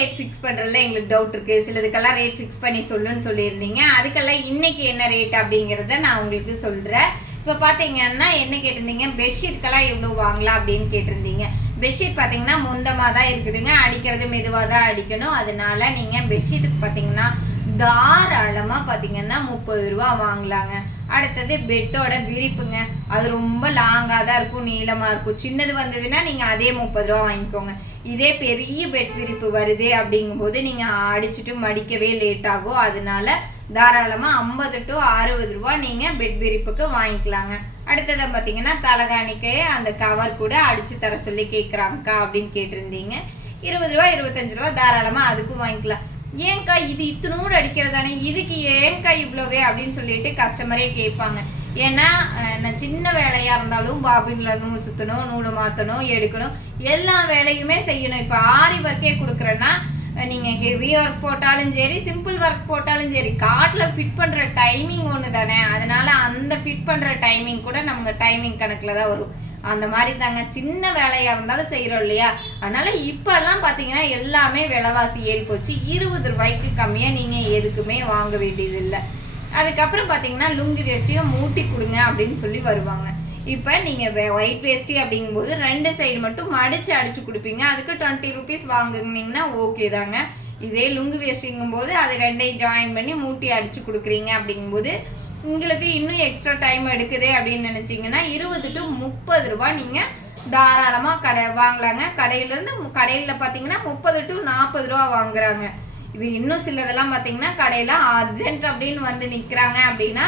Rate fix பண்ணுறதுல எங்களுக்கு doubt இருக்குது சிலதுக்கெல்லாம் ரேட் ஃபிக்ஸ் பண்ணி சொல்லுன்னு சொல்லியிருந்தீங்க. அதுக்கெல்லாம் இன்றைக்கி என்ன ரேட் அப்படிங்கிறத நான் உங்களுக்கு சொல்கிறேன் இப்போ பார்த்தீங்கன்னா என்ன கேட்டிருந்தீங்க? பெட்ஷீட்கெல்லாம் எவ்வளோ வாங்கலாம் அப்படின்னு கேட்டிருந்தீங்க. பெட்ஷீட் பார்த்தீங்கன்னா முந்தமாக தான் இருக்குதுங்க. அடிக்கிறது மெதுவாக தான் அடிக்கணும். அதனால நீங்கள் பெட்ஷீட்டுக்கு பார்த்தீங்கன்னா தாராளமாக பார்த்தீங்கன்னா முப்பது ரூபா வாங்கலாங்க. அடுத்தது பெட்டோட விரிப்புங்க. அது ரொம்ப லாங்காக தான் இருக்கும் நீளமாக இருக்கும். சின்னது வந்ததுன்னா நீங்கள் அதே முப்பது ரூபா வாங்கிக்கோங்க. இதே பெரிய பெட் விரிப்பு வருது அப்படிங்கும்போது நீங்கள் அடிச்சுட்டு மடிக்கவே லேட் ஆகும். அதனால தாராளமாக ஐம்பது டு அறுபது ரூபா நீங்கள் பெட் விரிப்புக்கு வாங்கிக்கலாங்க. அடுத்ததை பார்த்தீங்கன்னா தலகாணிக்கு அந்த கவர் கூட அடித்து தர சொல்லி கேட்குறாங்கக்கா அப்படின்னு கேட்டிருந்தீங்க. இருபது ரூபா இருபத்தஞ்சு ரூபா தாராளமாக அதுக்கும் வாங்கிக்கலாம். ஏங்க்கா இது இத்தனோடு அடிக்கிறதானே? இதுக்கு ஏங்க்கா இவ்வளோவே? அப்படின்னு சொல்லிட்டு கஸ்டமரே கேட்பாங்க. ஏன்னா நான் சின்ன வேலையாக இருந்தாலும் பாபின்ல நூல் சுற்றணும் நூலை மாற்றணும் எடுக்கணும் எல்லா வேலையுமே செய்யணும். இப்போ ஆரி ஒர்க்கே கொடுக்குறேன்னா நீங்கள் ஹெவி ஒர்க் போட்டாலும் சரி சிம்பிள் ஒர்க் போட்டாலும் சரி காட்டில் ஃபிட் பண்ணுற டைமிங் ஒன்று தானே அதனால் அந்த ஃபிட் பண்ணுற டைமிங் கூட நமக்கு டைமிங் கணக்கில் தான் வரும். அந்த மாதிரி தாங்க. சின்ன வேலையாக இருந்தாலும் செய்கிறோம் இல்லையா? அதனால இப்போல்லாம் பார்த்தீங்கன்னா எல்லாமே விலைவாசி ஏறி போச்சு. இருபது ரூபாய்க்கு கம்மியாக நீங்கள் எதுக்குமே வாங்க வேண்டியது இல்லை அதுக்கப்புறம் பார்த்தீங்கன்னா லுங்கி வேஷ்டியும் மூட்டி கொடுங்க அப்படின்னு சொல்லி வருவாங்க. இப்போ நீங்கள் ஒயிட் வேஷ்டி அப்படிங்கும்போது ரெண்டு சைடு மட்டும் மடித்து அடித்து கொடுப்பீங்க. அதுக்கு டுவெண்ட்டி ருபீஸ் வாங்குனீங்கன்னா ஓகே தாங்க. இதே லுங்கு வேஷ்டிங்கும் போது அது ரெண்டையும் ஜாயின் பண்ணி மூட்டி அடித்து கொடுக்குறீங்க அப்படிங்கும்போது உங்களுக்கு இன்னும் எக்ஸ்ட்ரா டைம் எடுக்குது அப்படின்னு நினச்சிங்கன்னா இருபது டு முப்பது ரூபா நீங்கள் தாராளமாக கடை வாங்கலாங்க. கடையிலேருந்து கடையில் பார்த்தீங்கன்னா முப்பது டு நாற்பது ரூபா வாங்குறாங்க. இது இன்னும் சிலதெல்லாம் பார்த்தீங்கன்னா கடையில் அர்ஜென்ட் அப்படின்னு வந்து நிற்கிறாங்க அப்படின்னா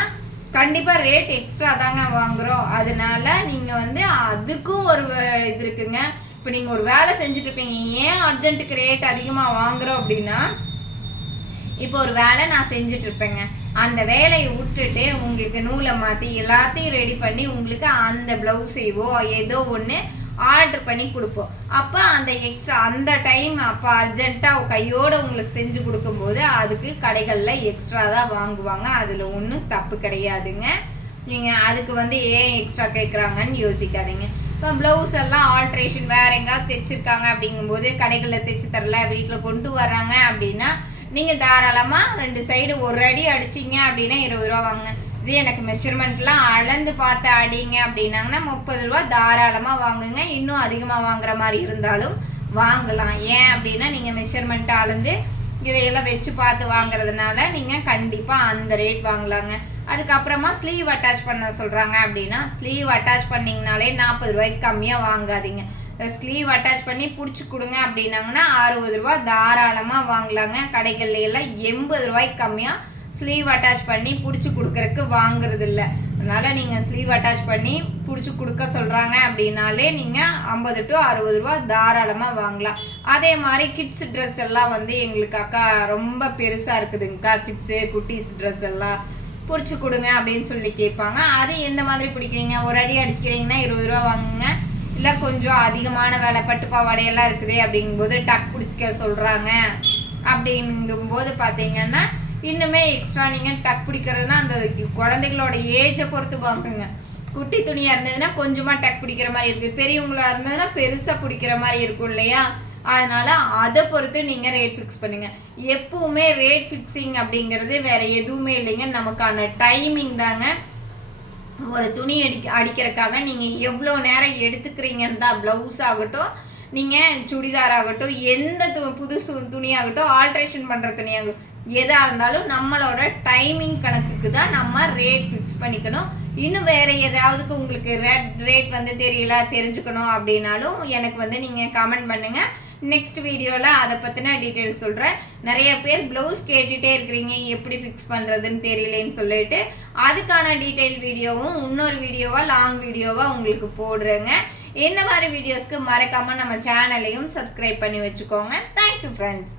கண்டிப்பாக ரேட் எக்ஸ்ட்ரா தாங்க வாங்குறோம். அதனால நீங்கள் வந்து அதுக்கும் ஒரு இது இருக்குங்க. இப்போ நீங்கள் ஒரு வேலை செஞ்சுட்ருப்பீங்க ஏன் அர்ஜென்ட்டுக்கு ரேட் அதிகமாக வாங்குறோம் அப்படின்னா இப்போ ஒரு வேலை நான் செஞ்சுட்டு இருப்பேங்க. அந்த வேலையை விட்டுட்டு உங்களுக்கு நூலை மாற்றி எல்லாத்தையும் ரெடி பண்ணி உங்களுக்கு அந்த ப்ளவுஸையோ ஏதோ ஒன்று ஆர்டர் பண்ணி கொடுப்போம். அப்போ அந்த எக்ஸ்ட்ரா அந்த டைம் அப்போ அர்ஜென்ட்டாக கையோடு உங்களுக்கு செஞ்சு கொடுக்கும்போது அதுக்கு கடைகளில் எக்ஸ்ட்ரா தான் வாங்குவாங்க. அதில் ஒன்றும் தப்பு கிடையாதுங்க. நீங்கள் அதுக்கு வந்து ஏன் எக்ஸ்ட்ரா கேட்குறாங்கன்னு யோசிக்காதீங்க. இப்போ ப்ளவுஸ் எல்லாம் ஆல்ட்ரேஷன் வேறு எங்கேயாவது தைச்சிருக்காங்க அப்படிங்கும்போது கடைகளில் தைச்சி தரல வீட்டில் கொண்டு வர்றாங்க அப்படின்னா நீங்கள் தாராளமாக ரெண்டு சைடு ஒரு அடி அடிச்சிங்க அப்படின்னா இருபது ரூபா வாங்குங்க. இது எனக்கு மெஷர்மெண்ட்லாம் அளந்து பார்த்து அடிங்க அப்படின்னாங்கன்னா முப்பது ரூபா தாராளமாக வாங்குங்க. இன்னும் அதிகமாக வாங்குற மாதிரி இருந்தாலும் வாங்கலாம். ஏன் அப்படின்னா நீங்கள் மெஷர்மெண்ட் அளந்து இதையெல்லாம் வச்சு பார்த்து வாங்குறதுனால நீங்கள் கண்டிப்பாக அந்த ரேட் வாங்கலாங்க. அதுக்கப்புறமா ஸ்லீவ் அட்டாச் பண்ண சொல்கிறாங்க அப்படின்னா ஸ்லீவ் அட்டாச் பண்ணிங்கனாலே நாற்பது ரூபாய்க்கு கம்மியாக வாங்காதீங்க. ஸ்லீவ் அட்டாச் பண்ணி பிடிச்சி கொடுங்க அப்படின்னாங்கன்னா அறுபது ரூபா தாராளமாக வாங்கலாங்க. கடைகள்ல எல்லாம் எண்பது ரூபாய்க்கு கம்மியாக ஸ்லீவ் அட்டாச் பண்ணி பிடிச்சி கொடுக்கறக்கு வாங்குறது இல்லை. அதனால் நீங்கள் ஸ்லீவ் அட்டாச் பண்ணி பிடிச்சி கொடுக்க சொல்கிறாங்க அப்படின்னாலே நீங்கள் ஐம்பது டு அறுபது ரூபா தாராளமாக வாங்கலாம். அதே மாதிரி கிட்ஸ் ட்ரெஸ் எல்லாம் வந்து எங்களுக்கு அக்கா ரொம்ப பெருசாக இருக்குதுங்கக்கா. கிட்ஸு குட்டீஸ் ட்ரெஸ் எல்லாம் பிடிச்சி கொடுங்க அப்படின்னு சொல்லி கேட்பாங்க. அது எந்த மாதிரி பிடிக்கிறீங்க? ஒரு அடி அடிச்சிக்கிறீங்கன்னா இருபது ரூபா வாங்குங்க. இல்லை கொஞ்சம் அதிகமான வேலை பட்டு பாவாடையெல்லாம் இருக்குது அப்படிங்கும்போது டக் பிடிக்க சொல்கிறாங்க அப்படிங்கும்போது பார்த்தீங்கன்னா இன்னுமே எக்ஸ்ட்ரா நீங்கள் டக் பிடிக்கிறதுனா அந்த குழந்தைகளோட ஏஜை பொறுத்து பார்க்குங்க. குட்டி துணியாக இருந்ததுன்னா கொஞ்சமாக டக் பிடிக்கிற மாதிரி இருக்குது பெரியவங்களாக இருந்ததுன்னா பெருசாக பிடிக்கிற மாதிரி இருக்கும் இல்லையா? அதனால் அதை பொறுத்து நீங்கள் ரேட் ஃபிக்ஸ் பண்ணுங்கள் எப்பவுமே ரேட் ஃபிக்ஸிங் அப்படிங்கிறது வேற எதுவுமே இல்லைங்க. நமக்கான டைமிங் தாங்க. ஒரு துணி அடிக்க அடிக்கிறதுக்காக நீங்கள் எவ்வளோ நேரம் எடுத்துக்கிறீங்கன்னு தான் ப்ளவுஸ் ஆகட்டும் நீங்கள் சுடிதார் ஆகட்டும் எந்த து புதுசு துணியாகட்டும் ஆல்ட்ரேஷன் பண்ணுற துணியாகட்டும் எதாக இருந்தாலும் நம்மளோட டைமிங் கணக்குக்கு தான் நம்ம ரேட் ஃபிக்ஸ் பண்ணிக்கணும். இன்னும் வேறு ஏதாவதுக்கு உங்களுக்கு ரேட் ரேட் வந்து தெரியல தெரிஞ்சுக்கணும் அப்படின்னாலும் எனக்கு வந்து நீங்கள் கமெண்ட் பண்ணுங்கள் நெக்ஸ்ட் வீடியோவில் அதை பற்றின டீட்டெயில்ஸ் சொல்கிறேன் நிறைய பேர் ப்ளவுஸ் கேட்டுகிட்டே இருக்கிறீங்க எப்படி ஃபிக்ஸ் பண்ணுறதுன்னு தெரியலேன்னு சொல்லிட்டு. அதுக்கான டீட்டெயில் வீடியோவும் இன்னொரு வீடியோவாக லாங் வீடியோவாக உங்களுக்கு போடுறேங்க. இந்த மாதிரி வீடியோஸ்க்கு மறக்காமல் நம்ம சேனலையும் சப்ஸ்கிரைப் பண்ணி வச்சுக்கோங்க. Thank you friends